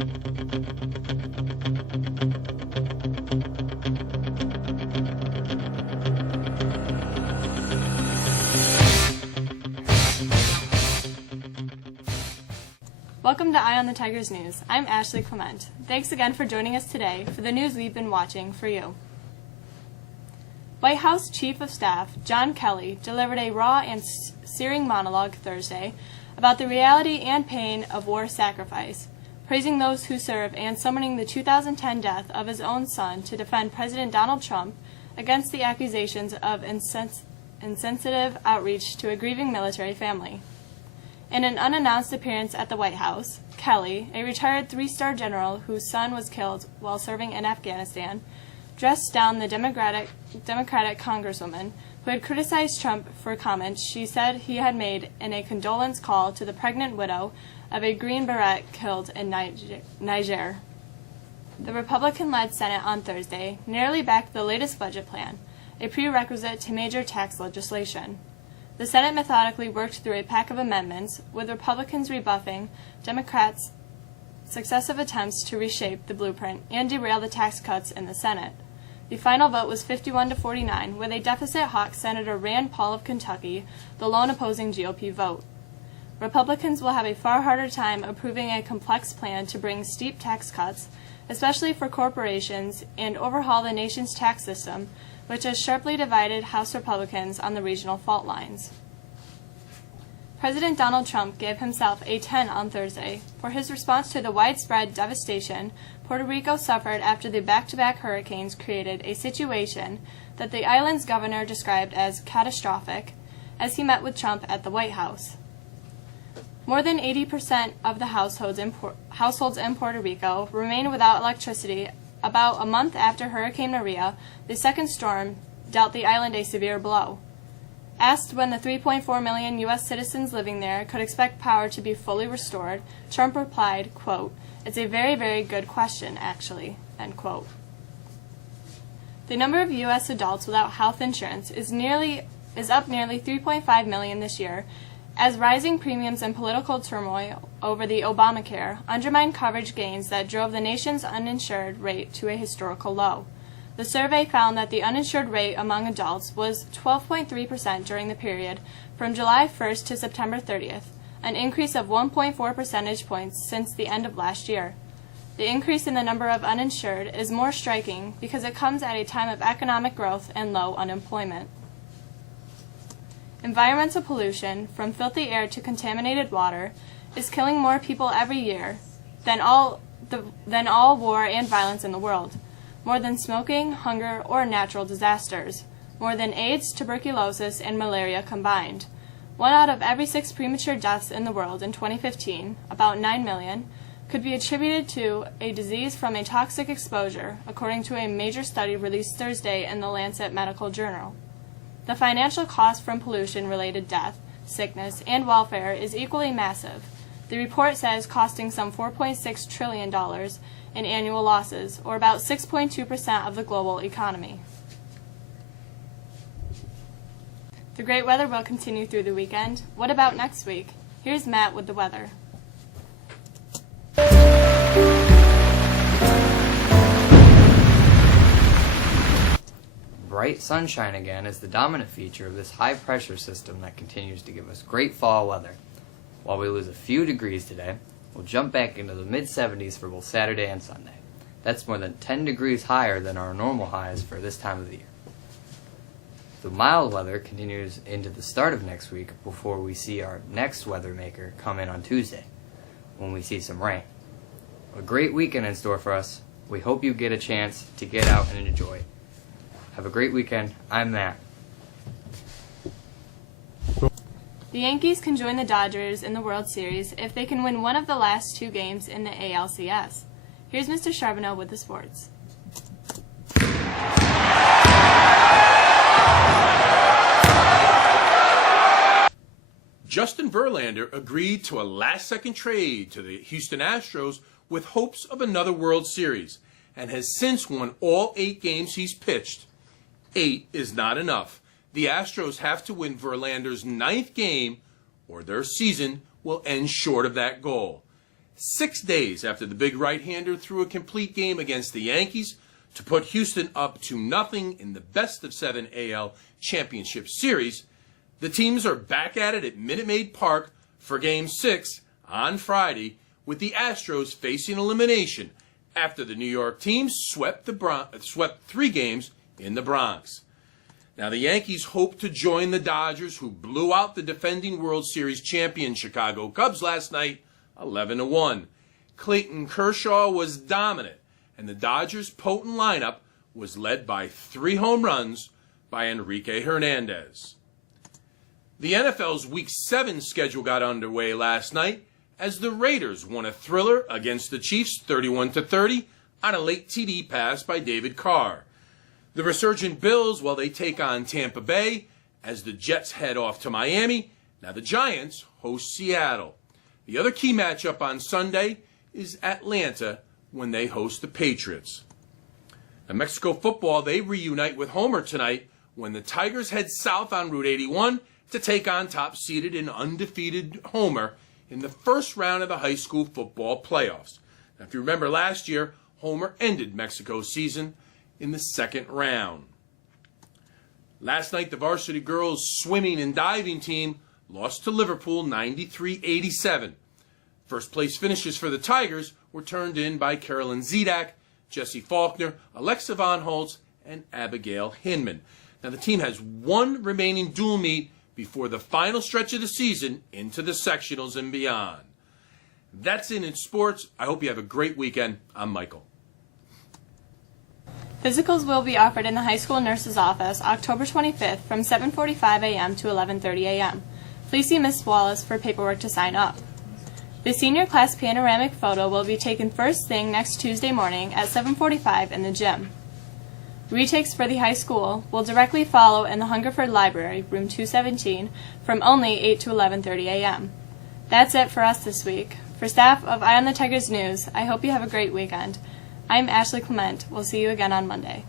Welcome to Eye on the Tigers News. I'm Ashley Clement. Thanks again for joining us today for the news we've been watching for you. White House Chief of Staff John Kelly delivered a raw and searing monologue Thursday about the reality and pain of war sacrifice, praising those who serve and summoning the 2010 death of his own son to defend President Donald Trump against the accusations of insensitive outreach to a grieving military family. In an unannounced appearance at the White House, Kelly, a retired three-star general whose son was killed while serving in Afghanistan, dressed down the Democratic congresswoman who had criticized Trump for comments she said he had made in a condolence call to the pregnant widow of a Green Beret killed in Niger. The Republican-led Senate on Thursday nearly backed the latest budget plan, a prerequisite to major tax legislation. The Senate methodically worked through a pack of amendments, with Republicans rebuffing Democrats' successive attempts to reshape the blueprint and derail the tax cuts in the Senate. The final vote was 51-49, with a deficit-hawk Senator Rand Paul of Kentucky, the lone opposing GOP vote. Republicans will have a far harder time approving a complex plan to bring steep tax cuts, especially for corporations, and overhaul the nation's tax system, which has sharply divided House Republicans on the regional fault lines. President Donald Trump gave himself a 10 on Thursday for his response to the widespread devastation Puerto Rico suffered after the back-to-back hurricanes created a situation that the island's governor described as catastrophic as he met with Trump at the White House. More than 80% of the households in Puerto Rico remain without electricity about a month after Hurricane Maria, the second storm, dealt the island a severe blow. Asked when the 3.4 million U.S. citizens living there could expect power to be fully restored, Trump replied, quote, "It's a very, very good question, actually," end quote. The number of U.S. adults without health insurance is up nearly 3.5 million this year, as rising premiums and political turmoil over the Obamacare undermined coverage gains that drove the nation's uninsured rate to a historical low. The survey found that the uninsured rate among adults was 12.3% during the period from July 1st to September 30th, an increase of 1.4 percentage points since the end of last year. The increase in the number of uninsured is more striking because it comes at a time of economic growth and low unemployment. Environmental pollution, from filthy air to contaminated water, is killing more people every year than all war and violence in the world, more than smoking, hunger, or natural disasters, more than AIDS, tuberculosis, and malaria combined. 1 out of every 6 premature deaths in the world in 2015, about 9 million, could be attributed to a disease from a toxic exposure, according to a major study released Thursday in the Lancet Medical Journal. The financial cost from pollution-related death, sickness, and welfare is equally massive. The report says costing some $4.6 trillion in annual losses, or about 6.2% of the global economy. The great weather will continue through the weekend. What about next week? Here's Matt with the weather. Bright sunshine again is the dominant feature of this high-pressure system that continues to give us great fall weather. While we lose a few degrees today, we'll jump back into the mid-70s for both Saturday and Sunday. That's more than 10 degrees higher than our normal highs for this time of the year. The mild weather continues into the start of next week before we see our next weather maker come in on Tuesday, when we see some rain. A great weekend in store for us. We hope you get a chance to get out and enjoy. Have a great weekend. I'm Matt. The Yankees can join the Dodgers in the World Series if they can win one of the last 2 games in the ALCS. Here's Mr. Charbonneau with the sports. Justin Verlander agreed to a last-second trade to the Houston Astros with hopes of another World Series, and has since won all 8 games he's pitched. 8 is not enough. The Astros have to win Verlander's 9th game, or their season will end short of that goal. 6 days after the big right-hander threw a complete game against the Yankees to put Houston up 2-0 in the best-of-7 AL Championship Series, the teams are back at it at Minute Maid Park for Game 6 on Friday, with the Astros facing elimination after the New York team swept 3 games in the Bronx. Now, the Yankees hope to join the Dodgers, who blew out the defending World Series champion Chicago Cubs last night 11-1. Clayton Kershaw was dominant, and the Dodgers' potent lineup was led by 3 home runs by Enrique Hernandez. The NFL's Week 7 schedule got underway last night as the Raiders won a thriller against the Chiefs 31-30 on a late TD pass by David Carr. The resurgent Bills, well, they take on Tampa Bay as the Jets head off to Miami. Now the Giants host Seattle. The other key matchup on Sunday is Atlanta when they host the Patriots. Now Mexico football, they reunite with Homer tonight when the Tigers head south on Route 81 to take on top-seeded and undefeated Homer in the first round of the high school football playoffs. Now, if you remember last year, Homer ended Mexico's season in the second round. Last night, the varsity girls swimming and diving team lost to Liverpool 93-87. First place finishes for the Tigers were turned in by Carolyn Zedak, Jessie Faulkner, Alexa Von Holtz, and Abigail Hinman. Now, the team has one remaining dual meet before the final stretch of the season into the sectionals and beyond. That's it in sports. I hope you have a great weekend. I'm Michael. Physicals will be offered in the high school nurse's office October 25th from 7:45 a.m. to 11:30 a.m. Please see Ms. Wallace for paperwork to sign up. The senior class panoramic photo will be taken first thing next Tuesday morning at 7:45 in the gym. Retakes for the high school will directly follow in the Hungerford Library, room 217, from only 8 to 11:30 a.m. That's it for us this week. For staff of Eye on the Tigers News, I hope you have a great weekend. I'm Ashley Clement. We'll see you again on Monday.